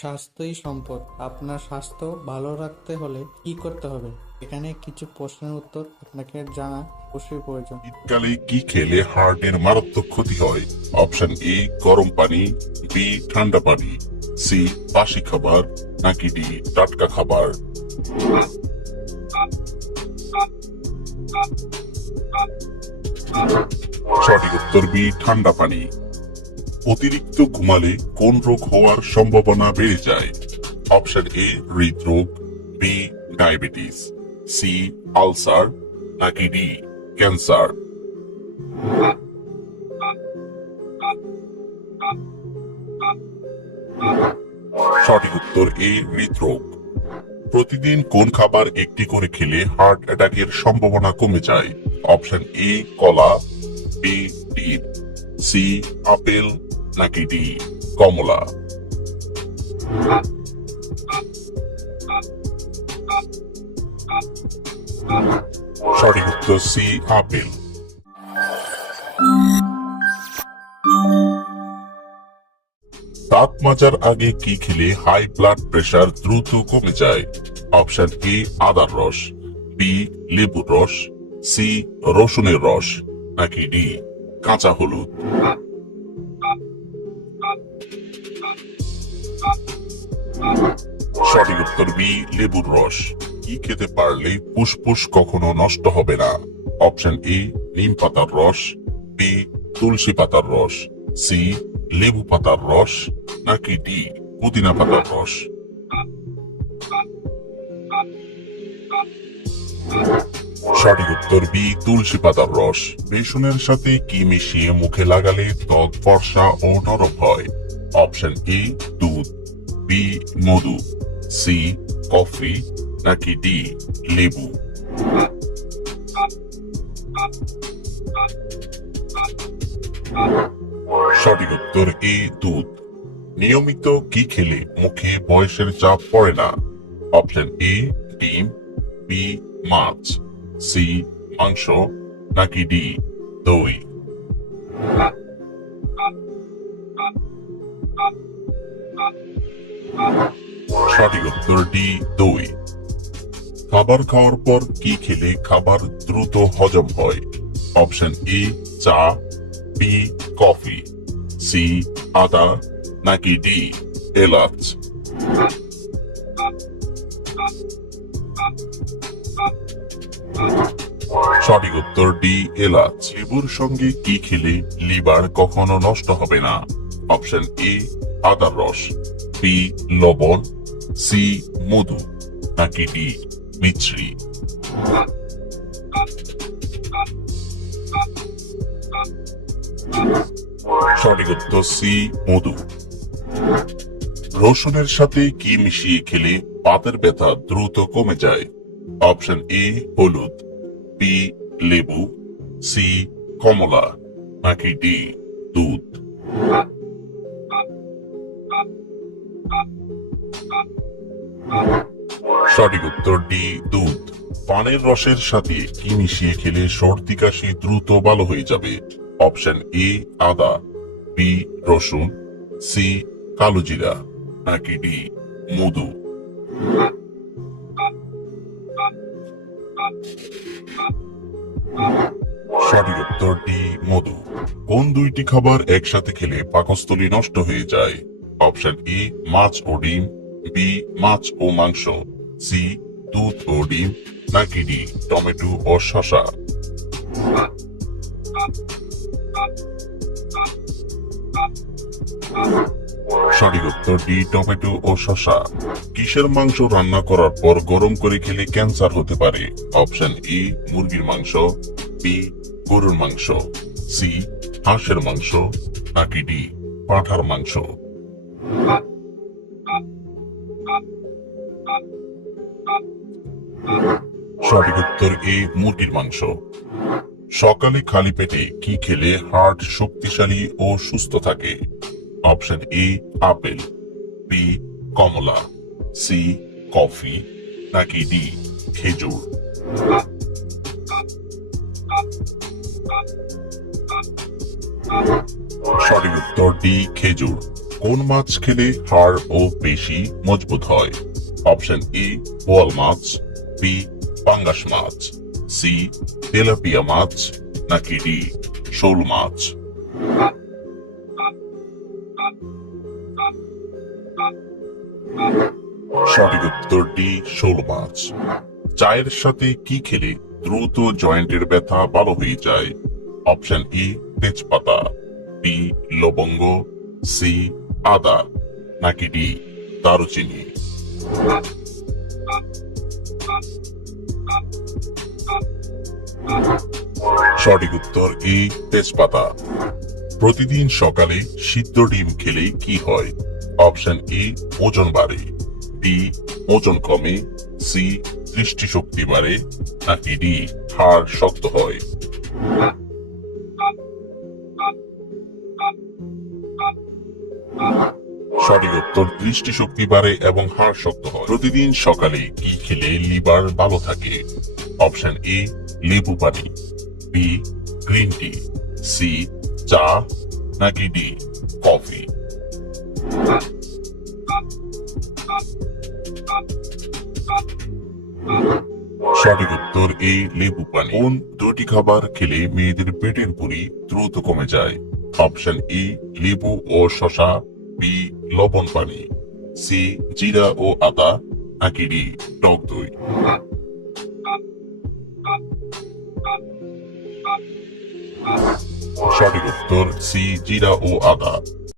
স্বাস্থ্যই সম্পদ। আপনার স্বাস্থ্য ভালো রাখতে হলে কি করতে হবে? এখানে কিছু প্রশ্নের উত্তর আপনাকে জানা অবশ্যই প্রয়োজন। শীতকালে কি খেলে হার্টের মারাত্মক ক্ষতি হয়? অপশন এ গরম পানি, বি ঠান্ডা পানি, সি বাসি খাবার, নাকি ডি টাটকা খাবার। সঠিক উত্তর বি ঠান্ডা পানি। অতিরিক্ত ঘুমালে কোন রোগ হওয়ার সম্ভাবনা বেড়ে যায়? অপশন এ হৃদরোগ, বি ডায়াবেটিস, সি আলসার, নাকি ডি ক্যান্সার। সঠিক উত্তর এ হৃদরোগ। প্রতিদিন কোন খাবার একটি করে খেলে হার্ট অ্যাটাকের সম্ভাবনা কমে যায়? অপশন এ কলা, বি ডিম, সি আপেল, নাকি ডি কমলা। সঠিক উত্তর সি আপেল। দাঁত মাজার আগে কি খেলে হাই ব্লাড প্রেশার দ্রুত কমে যায়? অপশন এ আদার রস, বি লেবুর রস, সি রসুনের রস, নাকি ডি কাঁচা হলুদ। সঠিক উত্তর বি লেবুর রস। কি খেতে পারলে ফুসফুস কখনো নষ্ট হবে না? অপশন এ নিম পাতার রস, বি তুলসী পাতার রস, সি লেবু পাতার রস, নাকি ডি পুদিনা পাতার রস। সঠিক উত্তর বি তুলসী পাতার রস। বেসনের সাথে কি মিশিয়ে মুখে লাগালে ত্বক ফর্সা ও নরম হয়? অপশন এ দুধ, বি মধু, সি কফি, নাকি ডি লেবু। সঠিক উত্তর এ দুধ। নিয়মিত কি খেলে মুখে বয়সের চাপ পড়ে না? অপশন এ ডিম, বি মাছ, সি মাংস, নাকি ডি দই। সঠিক উত্তর ডি দই। খাবার খাওয়ার পর কি খেলে খাবার দ্রুত হজম হয়? অপশন এ চা, বি কফি, সি আদা, নাকি ডি এলাচ। সঠিক উত্তর ডি এলাচ। লেবুর সঙ্গে কি খেলে লিভার কখনো নষ্ট হবে না? অপশন এ আদার রস, বি লবণ, সি মধু, নাকি ডি মিছরি। সঠিক উত্তর সি মধু। রসুনের সাথে কি মিশিয়ে খেলে পাতের ব্যথা দ্রুত কমে যায়? অপশন এ হলুদ, বি লেবু, সি কমলা, নাকি ডি দুধ। সঠিক উত্তর ডি দুধ। পানের রসের সাথে কি মিশিয়ে খেলে সর্দি কাশি দ্রুত ভালো হয়ে যাবে? অপশন এ আদা, বি রসুন, সি কালোজিরা, নাকি ডি মধু। সঠিক উত্তর ডি মধু। কোন দুইটি খাবার একসাথে খেলে পাকস্থলী নষ্ট হয়ে যায়? অপশন এ মাছ ও ডিম, বি মাছ ও মাংস, সি দুধ ও ডিম, নাকি ডি টমেটো ও শসা। সঠিক উত্তর ডি টমেটো ও শসা। কিসের মাংস রান্না করার পর গরম করে খেলে ক্যান্সার হতে পারে? অপশন এ মুরগির মাংস, বি গরুর মাংস, সি হাঁসের মাংস, নাকি ডি পাঁঠার মাংস। সঠিক উত্তর এ মুরগির মাংস। সকালে খালি পেটে কি খেলে হার্ট শক্তিশালী ও সুস্থ থাকে? অপশন এ আপেল, বি কমলা, সি কফি, নাকি ডি খেজুর। সঠিক উত্তর ডি খেজুর। কোন মাছ খেলে হাড় ও পেশি মজবুত হয়? অপশন এ বোয়াল মাছ, বি পাঙ্গাস মাছ, সি তেলাপিয়া মাছ, নাকি ডি শোল মাছ? সঠিক উত্তর ডি শোল মাছ। চায়ের সাথে কি খেলে দ্রুত জয়েন্টের ব্যথা ভালো হয়ে যায়? অপশন ই তেজপাতা, বি লবঙ্গ, সি আদা, নাকি ডি দারুচিনি? সঠিক উত্তর ই তেজপাতা। প্রতিদিন সকালে সিদ্ধ ডিম খেলে কি হয়? অপশন এ ওজন বাড়ে, বি ওজন কমে, সি দৃষ্টিশক্তি বাড়ে, নাকি ডি হাড় শক্ত হয়? সঠিক উত্তর দৃষ্টিশক্তি বাড়ে এবং হাড় শক্ত হয়। প্রতিদিন সকালে কি খেলে লিভার ভালো থাকে? অপশন এ লেবু পানি, বি গ্রিন টি, সি চা, নাকি ডি কফি? সঠিক উত্তর এ লেবু পানি। কোন দুটি খাবার খেলে মেয়েদের পেটের পুরি দ্রুত কমে যায়? অপশন ই লেবু ও শসা, বি লবণ পানি, সি জিরা ও আদা, নাকি ডি টক দই? সঠিক উত্তর সি জিরা ও আদা।